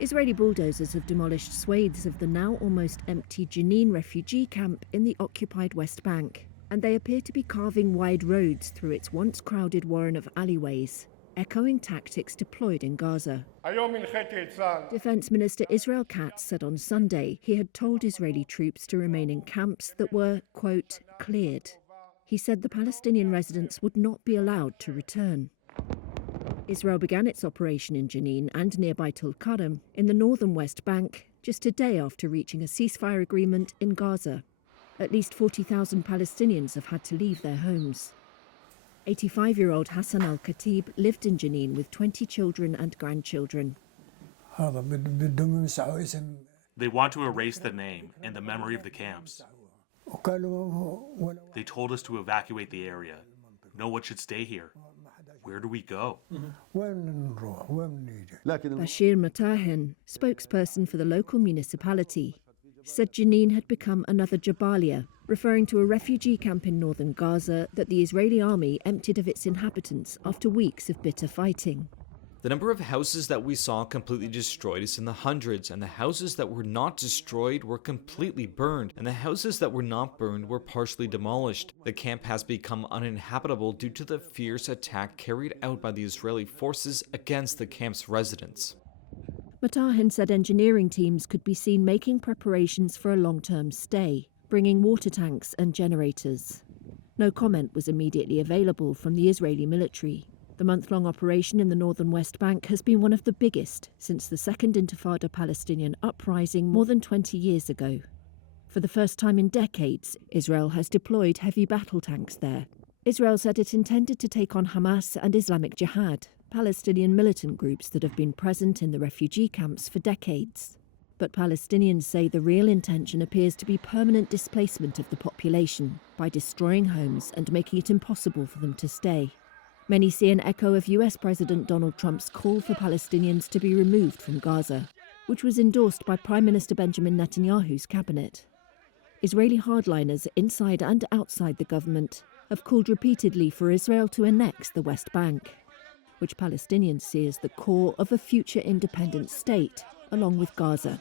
Israeli bulldozers have demolished swathes of the now almost empty Jenin refugee camp in the occupied West Bank, and they appear to be carving wide roads through its once crowded warren of alleyways, echoing tactics deployed in Gaza. Defense Minister Israel Katz said on Sunday he had told Israeli troops to remain in camps that were, quote, cleared. He said the Palestinian residents would not be allowed to return. Israel began its operation in Jenin and nearby Tulkarem in the northern West Bank just a day after reaching a ceasefire agreement in Gaza. At least 40,000 Palestinians have had to leave their homes. 85-year-old Hassan al-Khatib lived in Jenin with 20 children and grandchildren. They want to erase the name and the memory of the camps. They told us to evacuate the area. No one should stay here. Where do we go? Bashir Matahen, spokesperson for the local municipality, said Jenin had become another Jabalia, referring to a refugee camp in northern Gaza that the Israeli army emptied of its inhabitants after weeks of bitter fighting. The number of houses that we saw completely destroyed is in the hundreds, and the houses that were not destroyed were completely burned, and the houses that were not burned were partially demolished. The camp has become uninhabitable due to the fierce attack carried out by the Israeli forces against the camp's residents. Matahen said engineering teams could be seen making preparations for a long-term stay, bringing water tanks and generators. No comment was immediately available from the Israeli military. The month-long operation in the northern West Bank has been one of the biggest since the Second Intifada Palestinian uprising more than 20 years ago. For the first time in decades, Israel has deployed heavy battle tanks there. Israel said it intended to take on Hamas and Islamic Jihad, Palestinian militant groups that have been present in the refugee camps for decades. But Palestinians say the real intention appears to be permanent displacement of the population by destroying homes and making it impossible for them to stay. Many see an echo of US President Donald Trump's call for Palestinians to be removed from Gaza, which was endorsed by Prime Minister Benjamin Netanyahu's cabinet. Israeli hardliners inside and outside the government have called repeatedly for Israel to annex the West Bank, which Palestinians see as the core of a future independent state, along with Gaza.